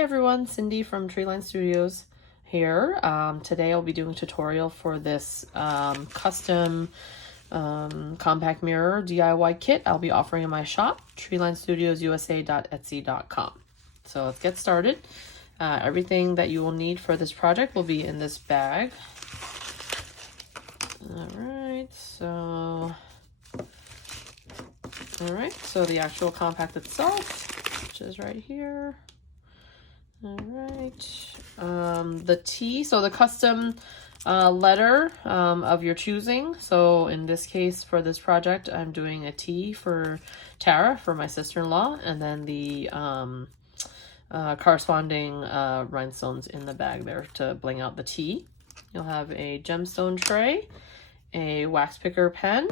everyone, Cindy from Treeline Studios here. Today I'll be doing a tutorial for this custom compact mirror DIY kit I'll be offering in my shop, treelinestudiousa.etsy.com. So let's get started. Everything that you will need for this project will be in this bag. Alright, so the actual compact itself, which is right here. Alright, the T, so the custom letter of your choosing. So in this case, for this project, I'm doing a T for Tara, for my sister-in-law, and then the corresponding rhinestones in the bag there to bling out the T. You'll have a gemstone tray, a wax picker pen,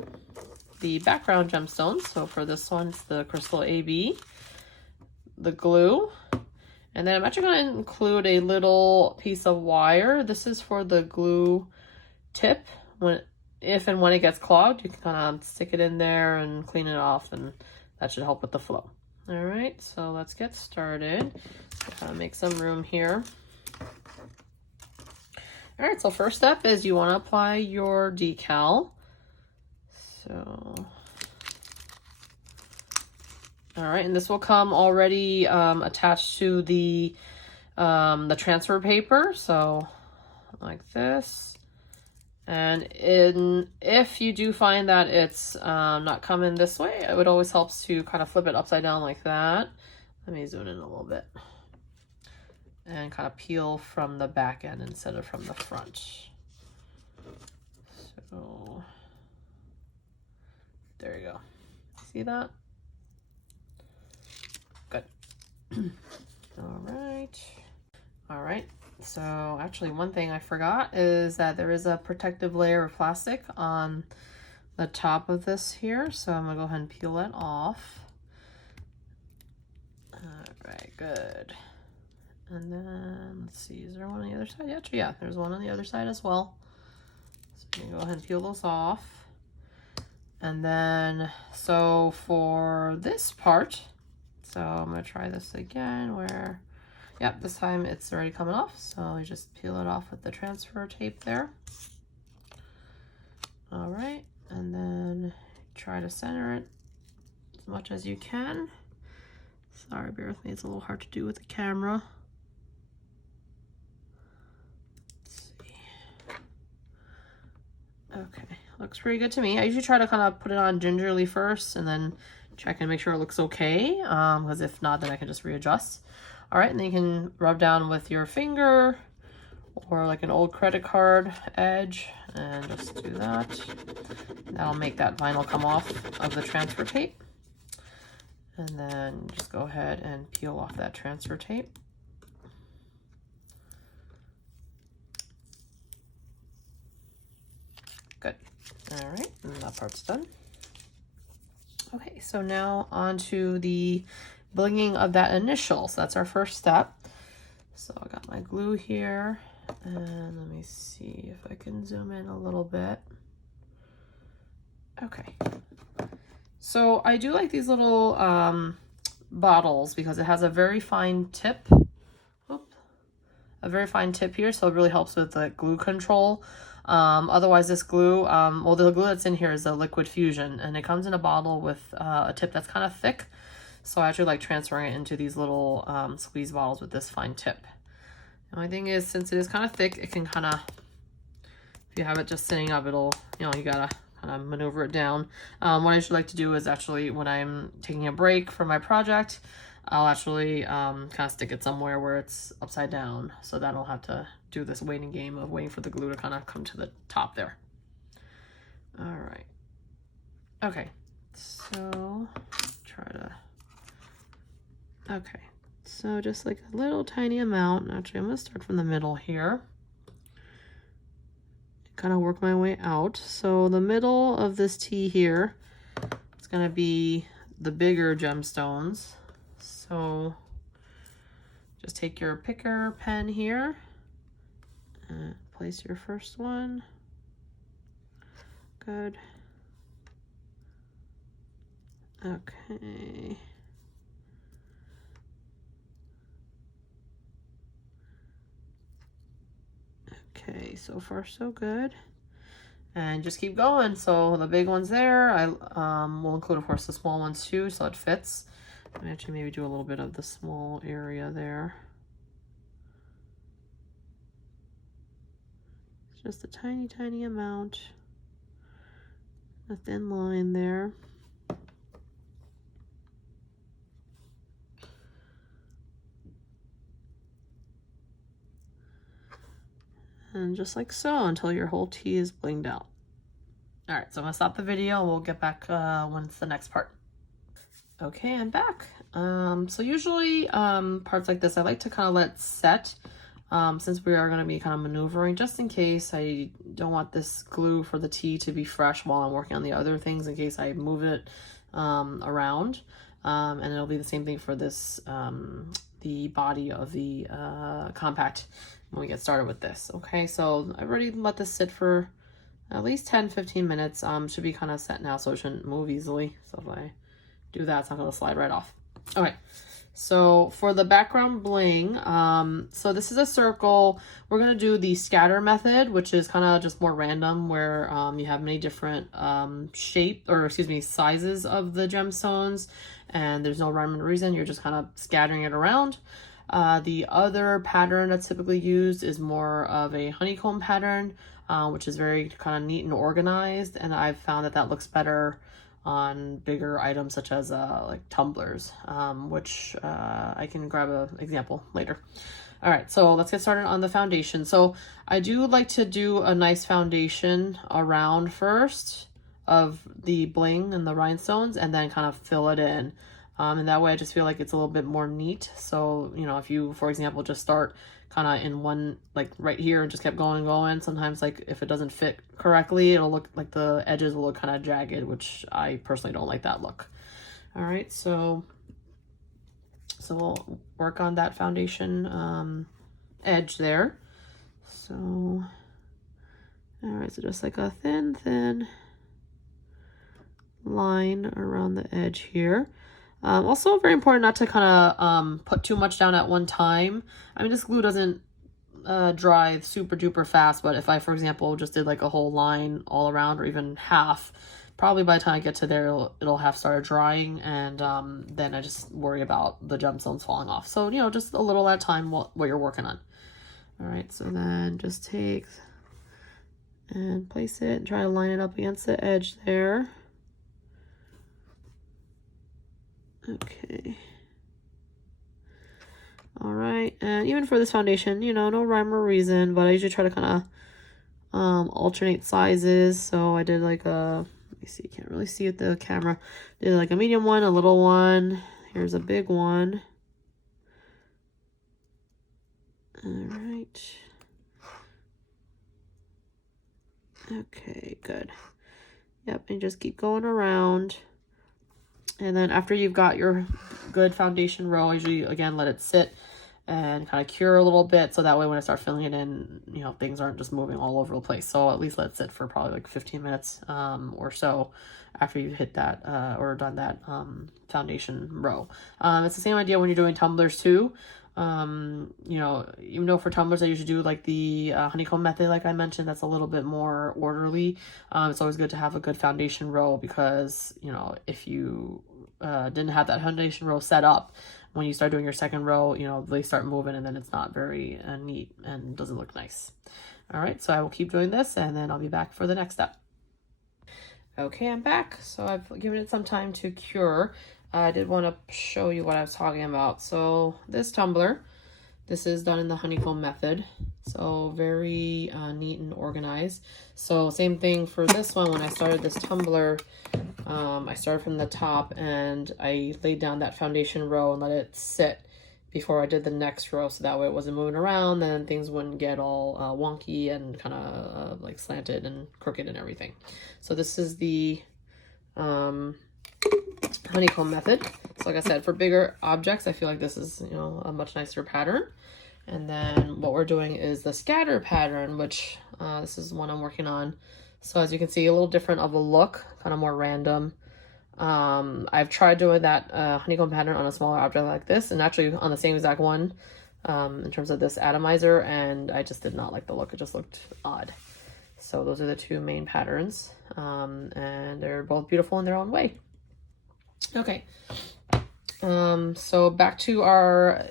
the background gemstones. So for this one, it's the crystal AB, the glue, and then I'm actually going to include a little piece of wire. This is for the glue tip. If and when it gets clogged, you can kind of stick it in there and clean it off, and that should help with the flow. All right, so let's get started. Make some room here. All right, so first step is you want to apply your decal. So, all right, and this will come already attached to the transfer paper, so like this. And if you do find that it's not coming this way, it would always help to kind of flip it upside down like that. Let me zoom in a little bit. And kind of peel from the back end instead of from the front. So there you go. See that? Good. All right. So actually, one thing I forgot is that there is a protective layer of plastic on the top of this here. So I'm gonna go ahead and peel that off. All right, good. And then, let's see, is there one on the other side? Actually, yeah, there's one on the other side as well. So I'm gonna go ahead and peel those off. And then, so for this part, so I'm gonna try this again where, yep, this time it's already coming off. So you just peel it off with the transfer tape there. All right, and then try to center it as much as you can. Sorry, bear with me, it's a little hard to do with the camera. Okay, looks pretty good to me. I usually try to kind of put it on gingerly first and then check and make sure it looks okay, because if not, then I can just readjust. All right, and then you can rub down with your finger or like an old credit card edge and just do that. That'll make that vinyl come off of the transfer tape. And then just go ahead and peel off that transfer tape. Good. All right, and that part's done. Okay, so now on to the blinging of that initial. So that's our first step. So I got my glue here, and let me see if I can zoom in a little bit. Okay. So I do like these little bottles because it has a very fine tip. A very fine tip here, so it really helps with the glue control. Otherwise, this glue, well, the glue that's in here is a liquid fusion, and it comes in a bottle with a tip that's kind of thick. So I actually like transferring it into these little squeeze bottles with this fine tip. The only thing is, since it is kind of thick, it can kind of, if you have it just sitting up, it'll, you gotta kind of maneuver it down. What I usually like to do is actually, when I'm taking a break from my project, I'll actually kind of stick it somewhere where it's upside down, so that I don't have to do this waiting game of waiting for the glue to kind of come to the top there. All right. Okay, so okay, so just like a little tiny amount. Actually, I'm gonna start from the middle here. Kind of work my way out. So the middle of this T here, it's gonna be the bigger gemstones. So just take your picker pen here and place your first one. Good. Okay. Okay, so far so good. And just keep going. So the big one's there. I will include, of course, the small ones too, so it fits. I actually maybe do a little bit of the small area there. It's just a tiny, tiny amount. A thin line there. And just like so until your whole tee is blinged out. All right, so I'm gonna stop the video. We'll get back when it's the next part. Okay, I'm back. So usually parts like this, I like to kind of let set since we are gonna be kind of maneuvering, just in case I don't want this glue for the tee to be fresh while I'm working on the other things, in case I move it around. And it'll be the same thing for this, the body of the compact when we get started with this. Okay, so I've already let this sit for at least 10-15 minutes. Should be kind of set now, so it shouldn't move easily. So if I do that, it's not going to slide right off. Okay, so for the background bling, so this is a circle. We're going to do the scatter method, which is kind of just more random, where you have many different sizes of the gemstones, and there's no rhyme or reason. You're just kind of scattering it around. The other pattern that's typically used is more of a honeycomb pattern, which is very kind of neat and organized, and I've found that that looks better on bigger items such as like tumblers, which I can grab an example later. All right, so let's get started on the foundation. So I do like to do a nice foundation around first of the bling and the rhinestones, and then kind of fill it in. And that way I just feel like it's a little bit more neat. So, you know, if you, for example, just start kind of in one, like right here, and just kept going, sometimes like if it doesn't fit correctly, it'll look like the edges will look kind of jagged, which I personally don't like that look. All right, so we'll work on that foundation edge there. So, all right, so just like a thin line around the edge here. Also very important not to kind of put too much down at one time. I mean, this glue doesn't dry super duper fast, but if I, for example, just did like a whole line all around, or even half, probably by the time I get to there, it'll have started drying, and then I just worry about the gemstones falling off. So, you know, just a little at a time what you're working on. All right, so then just take and place it and try to line it up against the edge there. Okay. All right, and even for this foundation, you know, no rhyme or reason, but I usually try to kind of alternate sizes. So I did like a, let me see, you can't really see with the camera. Did like a medium one, a little one. Here's a big one. All right. Okay, good. Yep, and just keep going around. And then after you've got your good foundation row, usually, again, let it sit and kind of cure a little bit, so that way when I start filling it in, you know, things aren't just moving all over the place. So at least let it sit for probably like 15 minutes or so after you've hit that or done that foundation row. It's the same idea when you're doing tumblers too. You know, even though for tumblers I usually do like the honeycomb method, like I mentioned, that's a little bit more orderly. It's always good to have a good foundation row, because, you know, if you didn't have that foundation row set up, when you start doing your second row, you know, they start moving, and then it's not very neat and doesn't look nice. All right, so I will keep doing this, and then I'll be back for the next step. Okay, I'm back. So I've given it some time to cure. I did want to show you what I was talking about. So this tumbler, this is done in the honeycomb method. So very neat and organized. So same thing for this one. When I started this tumbler, I started from the top and I laid down that foundation row and let it sit before I did the next row, so that way it wasn't moving around, and things wouldn't get all wonky and kind of like slanted and crooked and everything. So this is the honeycomb method. So like I said, for bigger objects, I feel like this is, you know, a much nicer pattern. And then what we're doing is the scatter pattern, which this is one I'm working on. So as you can see, a little different of a look, kind of more random. I've tried doing that honeycomb pattern on a smaller object like this, and actually on the same exact one, in terms of this atomizer, and I just did not like the look. It just looked odd. So those are the two main patterns, and they're both beautiful in their own way. Okay, so back to our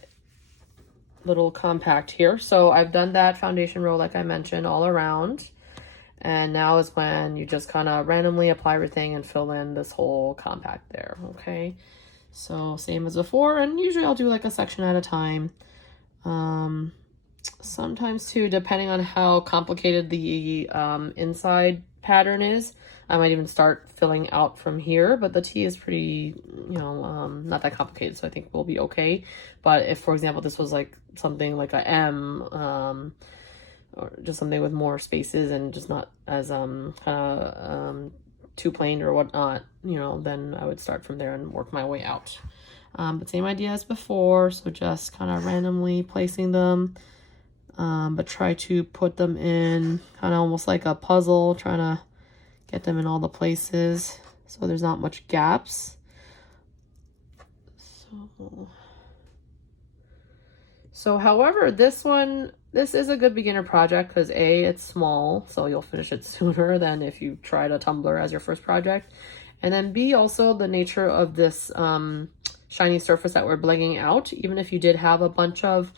little compact here. So I've done that foundation row like I mentioned all around, and now is when you just kind of randomly apply everything and fill in this whole compact there. Okay, so same as before, and usually I'll do like a section at a time. Sometimes too, depending on how complicated the inside pattern is, I might even start filling out from here, but the T is pretty, you know, not that complicated, so I think we'll be okay. But if, for example, this was like something like a M, or just something with more spaces and just not as too plain or whatnot, you know, then I would start from there and work my way out. But same idea as before, so just kind of randomly placing them, but try to put them in kind of almost like a puzzle, trying to get them in all the places so there's not much gaps. So however, this is a good beginner project because A, it's small, so you'll finish it sooner than if you tried a tumbler as your first project. And then B, also the nature of this shiny surface that we're blinging out. Even if you did have a bunch of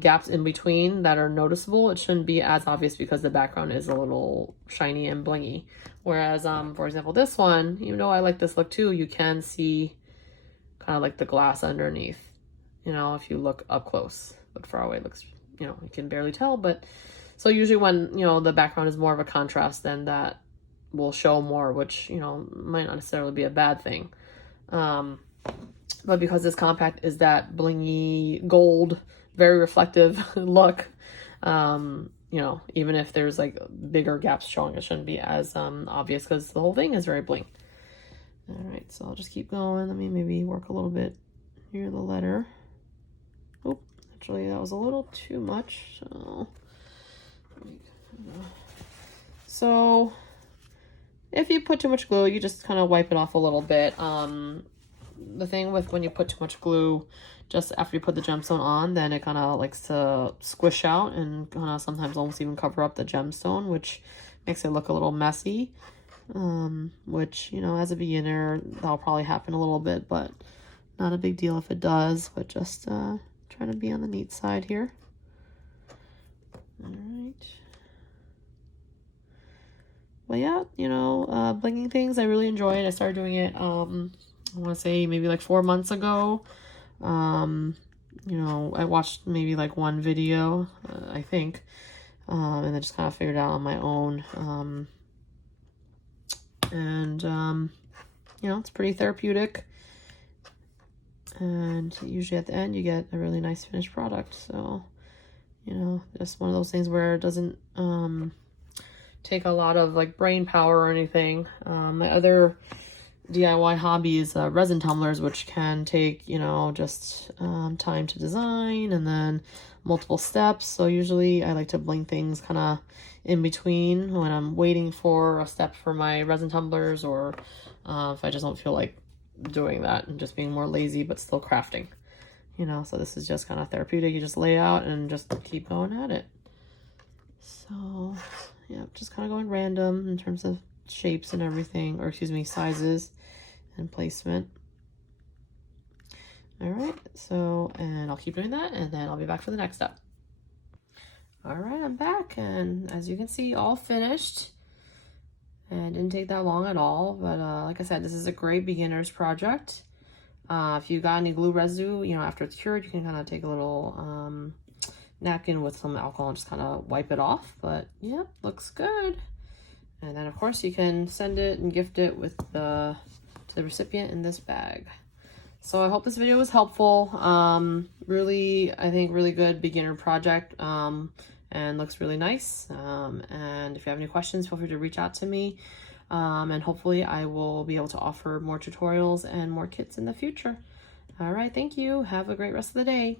gaps in between that are noticeable, it shouldn't be as obvious because the background is a little shiny and blingy. Whereas, for example, this one, even though I like this look too, you can see kind of like the glass underneath, you know, if you look up close. But far away it looks, you know, you can barely tell. But so usually when, you know, the background is more of a contrast, then that will show more, which, you know, might not necessarily be a bad thing. But because this compact is that blingy gold, very reflective look, you know, even if there's like bigger gaps showing, it shouldn't be as obvious because the whole thing is very bling. All right, so I'll just keep going. Let me maybe work a little bit near the letter. Oh, actually that was a little too much. So if you put too much glue, you just kind of wipe it off a little bit. The thing with when you put too much glue, just after you put the gemstone on, then it kind of likes to squish out and kind of sometimes almost even cover up the gemstone, which makes it look a little messy. Which, you know, as a beginner, that'll probably happen a little bit, but not a big deal if it does. But just trying to be on the neat side here. All right. But yeah, you know, blinging things, I really enjoy it. I started doing it, I want to say maybe like 4 months ago. You know, I watched maybe like one video, I think, and then just kind of figured it out on my own. You know, it's pretty therapeutic, and usually at the end you get a really nice finished product. So, you know, just one of those things where it doesn't take a lot of like brain power or anything. My other DIY hobby is resin tumblers, which can take, you know, just time to design and then multiple steps. So usually I like to bling things kind of in between when I'm waiting for a step for my resin tumblers, or if I just don't feel like doing that and just being more lazy but still crafting, you know. So this is just kind of therapeutic. You just lay out and just keep going at it. So yeah, just kind of going random in terms of shapes and everything, or excuse me, sizes and placement. All right, so, and I'll keep doing that, and then I'll be back for the next step. All right, I'm back, and as you can see, all finished. And didn't take that long at all, but like I said, this is a great beginner's project. If you got any glue residue, you know, after it's cured, you can kind of take a little napkin with some alcohol and just kind of wipe it off. But yeah, looks good. And then of course you can send it and gift it with to the recipient in this bag. So I hope this video was helpful. Really, I think really good beginner project, and looks really nice. And if you have any questions, feel free to reach out to me. And hopefully I will be able to offer more tutorials and more kits in the future. All right, thank you. Have a great rest of the day.